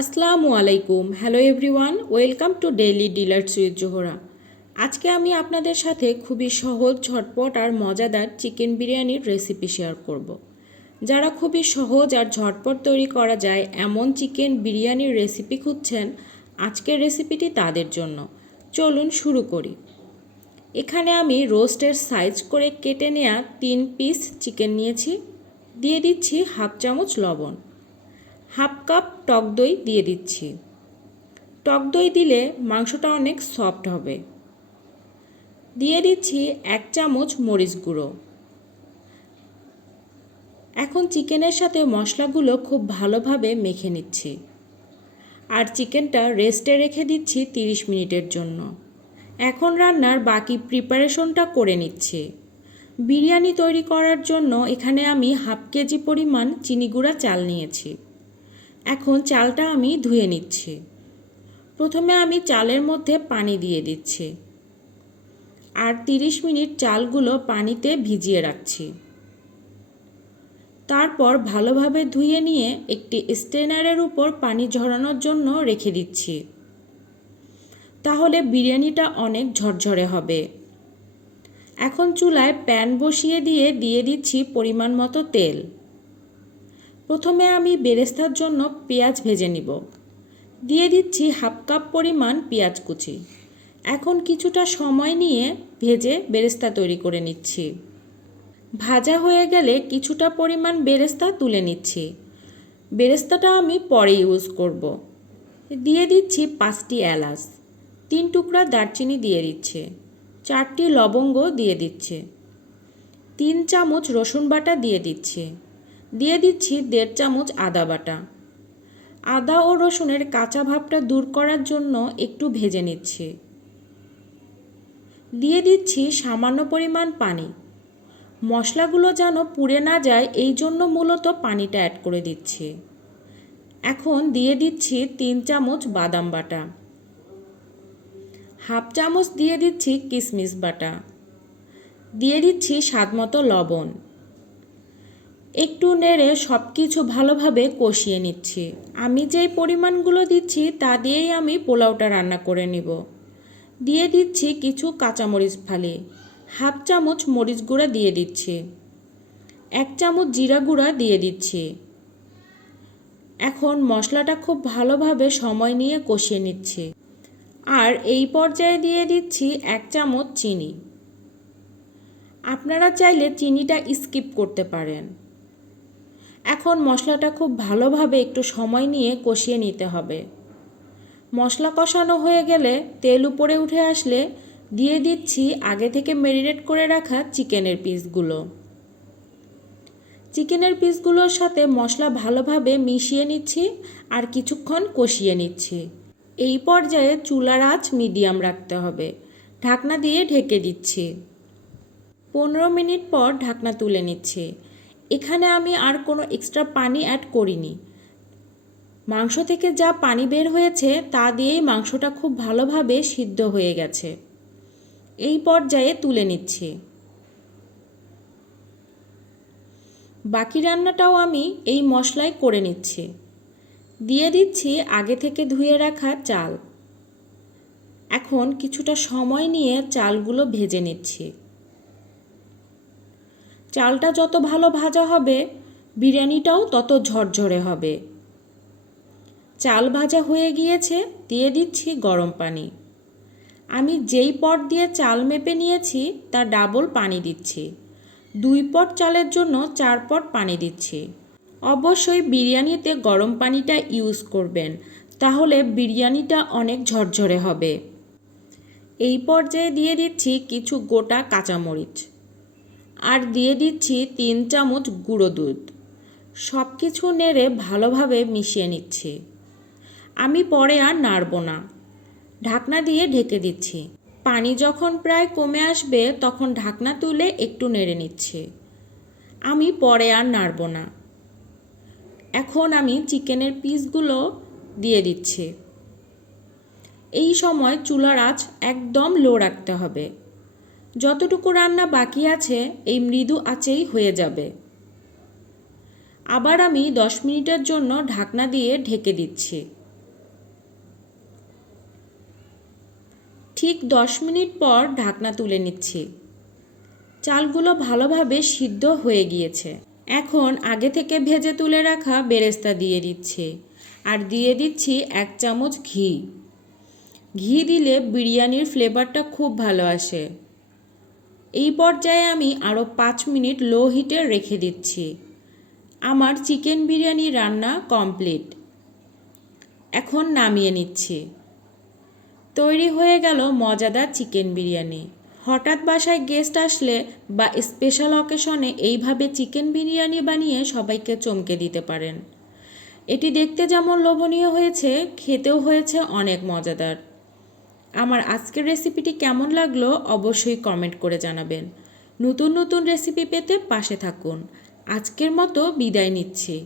আসসালামু আলাইকুম। Hello everyone, welcome to daily delights with Zohra. আজকে আমি আপনাদের সাথে খুবই সহজ, ঝটপট আর মজাদার চিকেন বিরিয়ানির রেসিপি শেয়ার করব। যারা খুবই সহজ আর ঝটপট তৈরি করা যায় এমন চিকেন বিরিয়ানির রেসিপি খুঁজছেন, আজকের রেসিপিটি তাদের জন্য। চলুন শুরু করি। এখানে আমি রোস্টের সাইজ করে কেটে নেওয়া 3 পিস চিকেন নিয়েছি। দিয়ে দিচ্ছি হাফ চামচ লবণ, হাফ কাপ টক দই দিয়ে দিচ্ছি। টক দই দিলে মাংসটা অনেক সফট হবে। দিয়ে দিচ্ছি 1 চামচ মরিচ গুঁড়ো। এখন চিকেনের সাথে মশলাগুলো খুব ভালোভাবে মেখে নিচ্ছি আর চিকেনটা রেস্টে রেখে দিচ্ছি 30 মিনিটের জন্য। এখন রান্নার বাকি প্রিপারেশনটা করে নিচ্ছি। বিরিয়ানি তৈরি করার জন্য এখানে আমি হাফ কেজি পরিমাণ চিনি গুঁড়া চাল নিয়েছি। এখন চালটা আমি ধুয়ে নিচ্ছি। প্রথমে আমি চালের মধ্যে পানি দিয়ে দিচ্ছি আর 30 মিনিট চালগুলো পানিতে ভিজিয়ে রাখছি। তারপর ভালোভাবে ধুয়ে নিয়ে একটি স্ট্রেনারের উপর পানি ঝরানোর জন্য রেখে দিচ্ছি। তাহলে বিরিয়ানিটা অনেক ঝরঝরে হবে। এখন চুলায় প্যান বসিয়ে দিয়ে দিচ্ছি পরিমাণ মতো তেল। প্রথমে আমি বেরেস্তার জন্য পেঁয়াজ ভেজে নিব। দিয়ে দিচ্ছি হাফ কাপ পরিমাণ পেঁয়াজ কুচি। এখন কিছুটা সময় নিয়ে ভেজে বেরেস্তা তৈরি করে নিচ্ছি। ভাজা হয়ে গেলে কিছুটা পরিমাণ বেরেস্তা তুলে নিচ্ছি। বেরেস্তাটা আমি পরে ইউজ করব। দিয়ে দিচ্ছি 5টি এলাচ, 3 টুকরা দারচিনি দিয়ে দিচ্ছে, 4টি লবঙ্গ দিয়ে দিচ্ছে, 3 চামচ রসুন বাটা দিয়ে দিচ্ছে, দিয়ে দিচ্ছি 1.5 চামচ আদা বাটা। আদা ও রসুনের কাঁচা ভাবটা দূর করার জন্য একটু ভেজে নিচ্ছি। দিয়ে দিচ্ছি সামান্য পরিমাণ পানি। মশলাগুলো যেন পুড়ে না যায় এই জন্য মূলত পানিটা অ্যাড করে দিচ্ছি। এখন দিয়ে দিচ্ছি 3 চামচ বাদাম বাটা, হাফ চামচ দিয়ে দিচ্ছি কিশমিশ বাটা, দিয়ে দিচ্ছি স্বাদমতো লবণ। একটু নেড়ে সব কিছু ভালোভাবে কষিয়ে নিচ্ছি। আমি যেই পরিমাণগুলো দিচ্ছি তা দিয়েই আমি পোলাওটা রান্না করে নিব। দিয়ে দিচ্ছি কিছু কাঁচামরিচ ফালি, হাফ চামচ মরিচ গুঁড়া দিয়ে দিচ্ছি, 1 চামচ জিরা গুঁড়া দিয়ে দিচ্ছি। এখন মশলাটা খুব ভালোভাবে সময় নিয়ে কষিয়ে নিচ্ছি আর এই পর্যায়ে দিয়ে দিচ্ছি 1 চামচ চিনি। আপনারা চাইলে চিনিটা স্কিপ করতে পারেন। এখন মশলাটা খুব ভালোভাবে একটু সময় নিয়ে কষিয়ে নিতে হবে। মশলা কষানো হয়ে গেলে তেল উপরে উঠে আসলে দিয়ে দিচ্ছি আগে থেকে ম্যারিনেট করে রাখা চিকেনের পিসগুলো। চিকেনের পিসগুলোর সাথে মশলা ভালোভাবে মিশিয়ে নিচ্ছি আর কিছুক্ষণ কষিয়ে নিচ্ছি। এই পর্যায়ে চুলার আঁচ মিডিয়াম রাখতে হবে। ঢাকনা দিয়ে ঢেকে দিচ্ছি। 15 মিনিট পর ঢাকনা তুলে নিচ্ছি। এখানে আমি আর কোনো এক্সট্রা পানি অ্যাড করিনি। মাংস থেকে যা পানি বের হয়েছে তা দিয়েই মাংসটা খুব ভালোভাবে সিদ্ধ হয়ে গেছে। এই পর্যায়ে তুলে নিচ্ছি। বাকি রান্নাটাও আমি এই মশলায় করে নিচ্ছি। দিয়ে দিচ্ছি আগে থেকে ধুয়ে রাখা চাল। এখন কিছুটা সময় নিয়ে চালগুলো ভেজে নিচ্ছি। চালটা যত ভালো ভাজা হবে বিরিয়ানিটাও তত ঝরঝরে হবে। চাল ভাজা হয়ে গিয়েছে, দিয়ে দিচ্ছি গরম পানি। আমি যেই পট দিয়ে চাল মেপে নিয়েছি তার ডাবল পানি দিচ্ছি। 2 পট চালের জন্য 4 পট পানি দিচ্ছি। অবশ্যই বিরিয়ানিতে গরম পানিটা ইউজ করবেন, তাহলে বিরিয়ানিটা অনেক ঝরঝরে হবে। এই পর্যায়ে দিয়ে দিচ্ছি কিছু গোটা কাঁচামরিচ আর দিয়ে দিচ্ছি 3 চামচ গুঁড়ো দুধ। সব কিছু নেড়ে ভালোভাবে মিশিয়ে নিচ্ছি। আমি পরে আর নাড়ব না। ঢাকনা দিয়ে ঢেকে দিচ্ছি। পানি যখন প্রায় কমে আসবে তখন ঢাকনা তুলে একটু নেড়ে নিচ্ছি। আমি পরে আর নাড়ব না। এখন আমি চিকেনের পিসগুলো দিয়ে দিচ্ছি। এই সময় চুলার আঁচ একদম লো রাখতে হবে। যতটুকু রান্না বাকি আছে এই মৃদু আঁচেই হয়ে যাবে। আবার আমি 10 মিনিটের জন্য ঢাকনা দিয়ে ঢেকে দিচ্ছি। ঠিক 10 মিনিট পর ঢাকনা তুলে নিচ্ছি। চালগুলো ভালোভাবে সিদ্ধ হয়ে গিয়েছে। এখন আগে থেকে ভেজে তুলে রাখা বেরেস্তা দিয়ে দিচ্ছি আর দিয়ে দিচ্ছি 1 চামচ ঘি। ঘি দিলে বিরিয়ানির ফ্লেভারটা খুব ভালো আসে। এই পর্যায়ে আমি আরও 5 মিনিট লো হিটে রেখে দিচ্ছি। আমার চিকেন বিরিয়ানি রান্না কমপ্লিট। এখন নামিয়ে নিচ্ছি। তৈরি হয়ে গেল মজাদার চিকেন বিরিয়ানি। হঠাৎ বাসায় গেস্ট আসলে বা স্পেশাল অকেশনে এইভাবে চিকেন বিরিয়ানি বানিয়ে সবাইকে চমকে দিতে পারেন। এটি দেখতে যেমন লোভনীয় হয়েছে, খেতেও হয়েছে অনেক মজাদার। আমার আজকের রেসিপিটি কেমন লাগলো অবশ্যই কমেন্ট করে জানাবেন। নতুন নতুন রেসিপি পেতে পাশে থাকুন। আজকের মতো বিদায় নিচ্ছি।